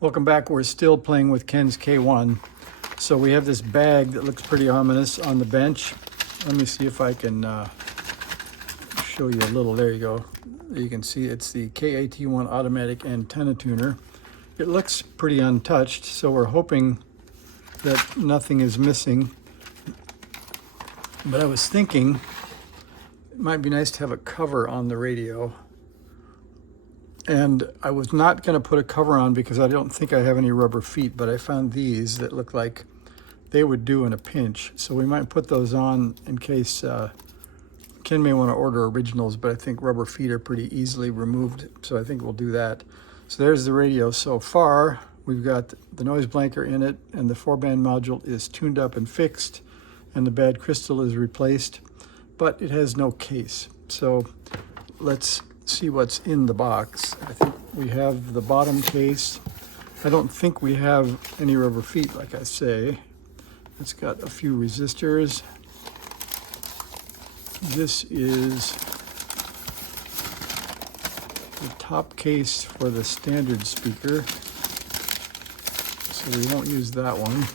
Welcome back. We're still playing with Ken's K1. So we have this bag that looks pretty ominous on the bench. Let me see if I can show you a little. There you go. You can see it's the KAT1 automatic antenna tuner. It looks pretty untouched, so we're hoping that nothing is missing. But I was thinking it might be nice to have a cover on the radio. And I was not going to put a cover on because I don't think I have any rubber feet, but I found these that look like they would do in a pinch. So we might put those on in case Ken may want to order originals, but I think rubber feet are pretty easily removed. So I think we'll do that. So there's the radio so far. We've got the noise blanker in it, and the 4-band module is tuned up and fixed, and the bad crystal is replaced, but it has no case. So let's see what's in the box. I think we have the bottom case. I don't think we have any rubber feet, like I say. It's got a few resistors. This is the top case for the standard speaker, so we won't use that one.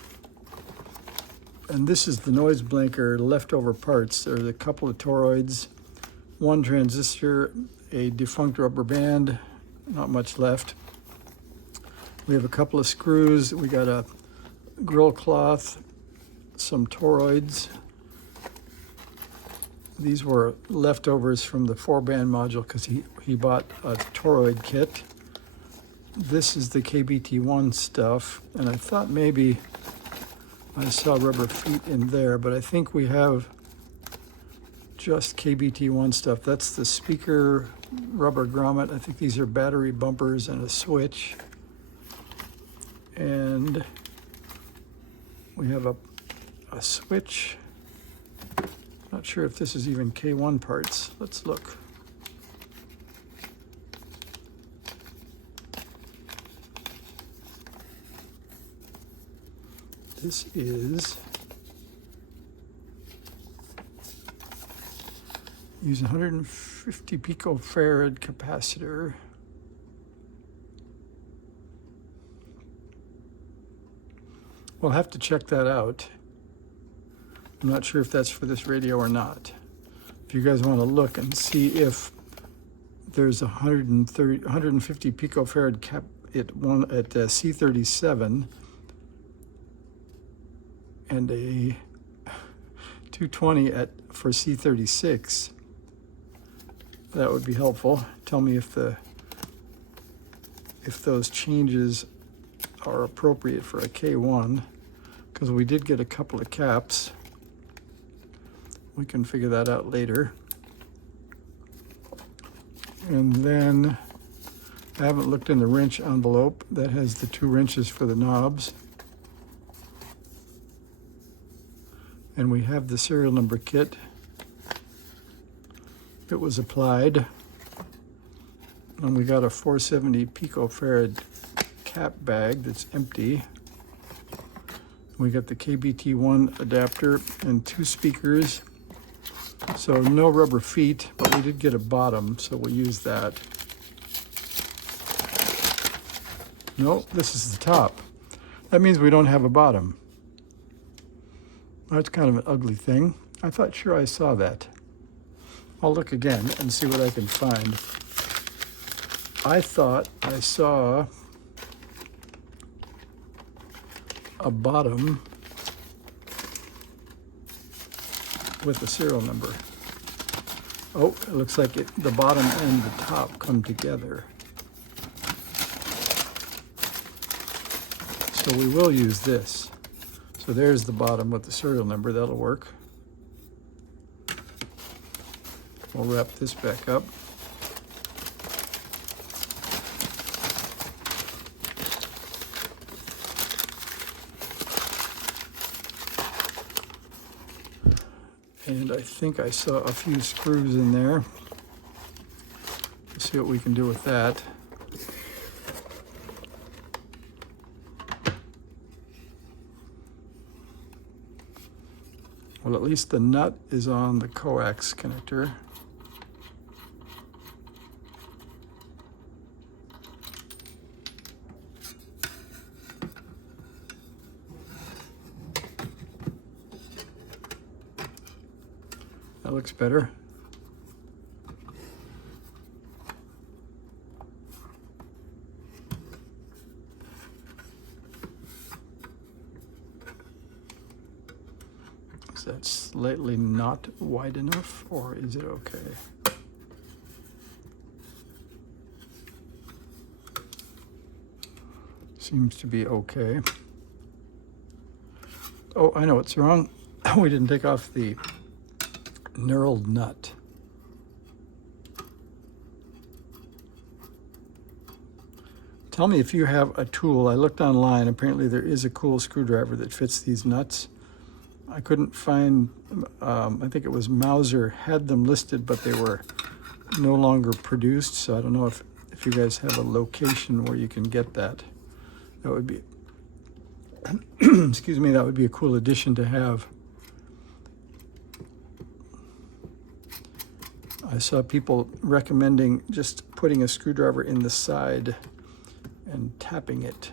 And this is the noise blanker leftover parts. There's a couple of toroids, one transistor, a defunct rubber band, not much left. We have a couple of screws. We got a grill cloth, some toroids. These were leftovers from the 4-band module because he bought a toroid kit. This is the KBT1 stuff, and I thought maybe I saw rubber feet in there, but I think we have just KBT1 stuff. That's the speaker rubber grommet. I think these are battery bumpers and a switch. And we have a switch. Not sure if this is even K1 parts. Let's look. This is use 150 picofarad capacitor. We'll have to check that out. I'm not sure if that's for this radio or not. If you guys want to look and see if there's 150 picofarad cap at C37 and a 220 for C36, that would be helpful. Tell me if those changes are appropriate for a K1, because we did get a couple of caps. We can figure that out later. And then I haven't looked in the wrench envelope. That has the 2 wrenches for the knobs. And we have the serial number kit. It was applied. And we got a 470 picofarad cap bag that's empty. We got the KBT1 adapter and 2 speakers. So no rubber feet, but we did get a bottom, so we'll use that. No, this is the top. That means we don't have a bottom. That's kind of an ugly thing. I thought sure I saw that. I'll look again and see what I can find. I thought I saw a bottom with the serial number. Oh, it looks like the bottom and the top come together. So we will use this. So there's the bottom with the serial number. That'll work. We'll wrap this back up. And I think I saw a few screws in there. Let's see what we can do with that. Well, at least the nut is on the coax connector. That looks better. Is that slightly not wide enough, or is it okay? Seems to be okay. Oh, I know what's wrong. We didn't take off the knurled nut. Tell me if you have a tool. I looked online. Apparently there is a cool screwdriver that fits these nuts. I couldn't find, I think it was Mauser had them listed, but they were no longer produced. So I don't know if you guys have a location where you can get that. That would be, excuse me, that would be a cool addition to have. I saw people recommending just putting a screwdriver in the side and tapping it.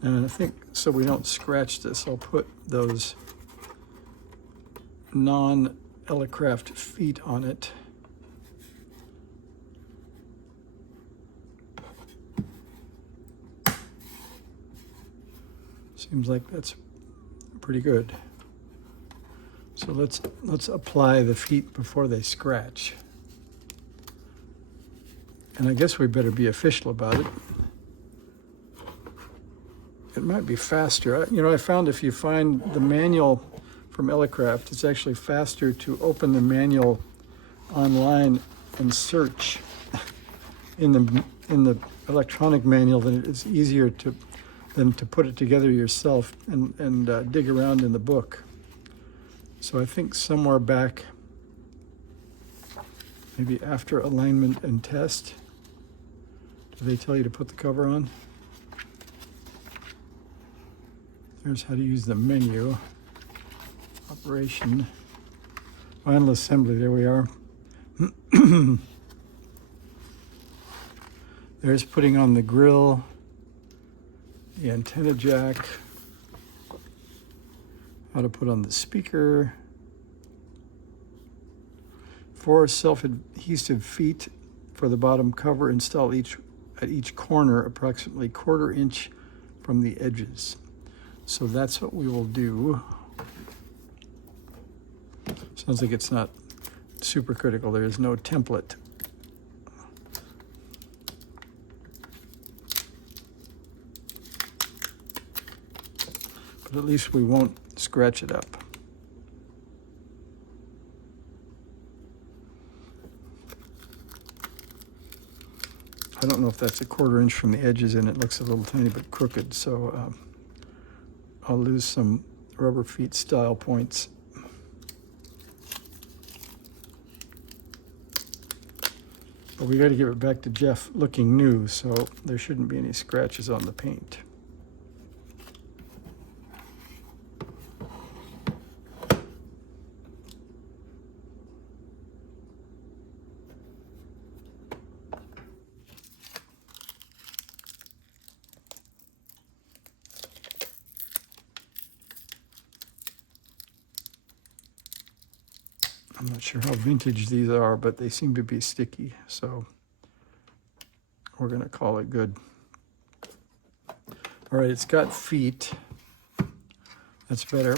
And I think, so we don't scratch this, I'll put those non-Elecraft feet on it. Seems like that's pretty good. So let's apply the feet before they scratch. And I guess we better be official about it. It might be faster. You know, I found if you find the manual from Elecraft, it's actually faster to open the manual online and search in the electronic manual than it is easier than to put it together yourself and dig around in the book. So I think somewhere back, maybe after alignment and test, do they tell you to put the cover on? There's how to use the menu. Operation. Final assembly, there we are. There's putting on the grill, the antenna jack, how to put on the speaker, 4 self-adhesive feet for the bottom cover, install at each corner approximately 1/4 inch from the edges. So that's what we will do. Sounds like it's not super critical. There is no template. But at least we won't scratch it up. I don't know if that's a 1/4 inch from the edges, and it looks a little tiny bit crooked, so I'll lose some rubber feet style points. But we got to give it back to Jeff looking new, so there shouldn't be any scratches on the paint. I'm not sure how vintage these are, but they seem to be sticky, so we're going to call it good. All right, it's got feet. That's better.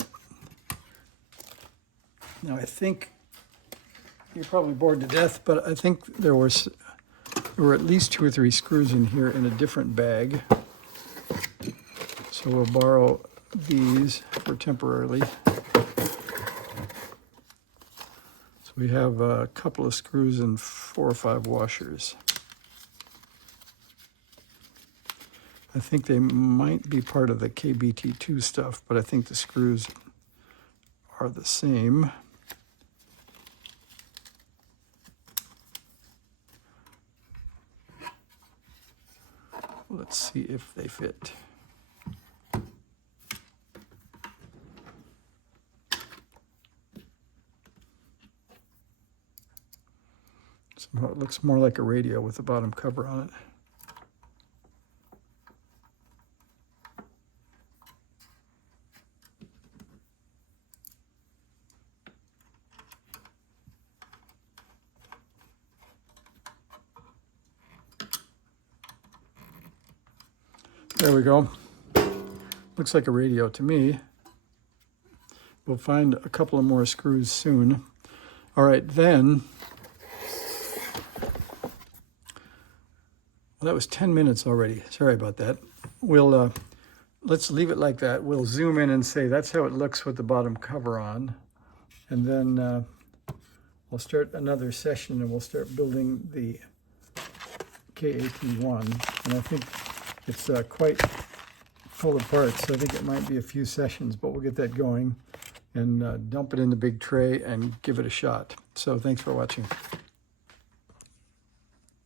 Now, I think you're probably bored to death, but I think there were at least 2 or 3 screws in here in a different bag. So we'll borrow these for temporarily. We have a couple of screws and 4 or 5 washers. I think they might be part of the KBT2 stuff, but I think the screws are the same. Let's see if they fit. Somehow it looks more like a radio with the bottom cover on it. There we go. Looks like a radio to me. We'll find a couple of more screws soon. All right, then, well, that was 10 minutes already. Sorry about that. We'll, let's leave it like that. We'll zoom in and say that's how it looks with the bottom cover on. And then we'll start another session and we'll start building the KAT1. And I think it's quite full of parts, so I think it might be a few sessions, but we'll get that going and dump it in the big tray and give it a shot. So thanks for watching.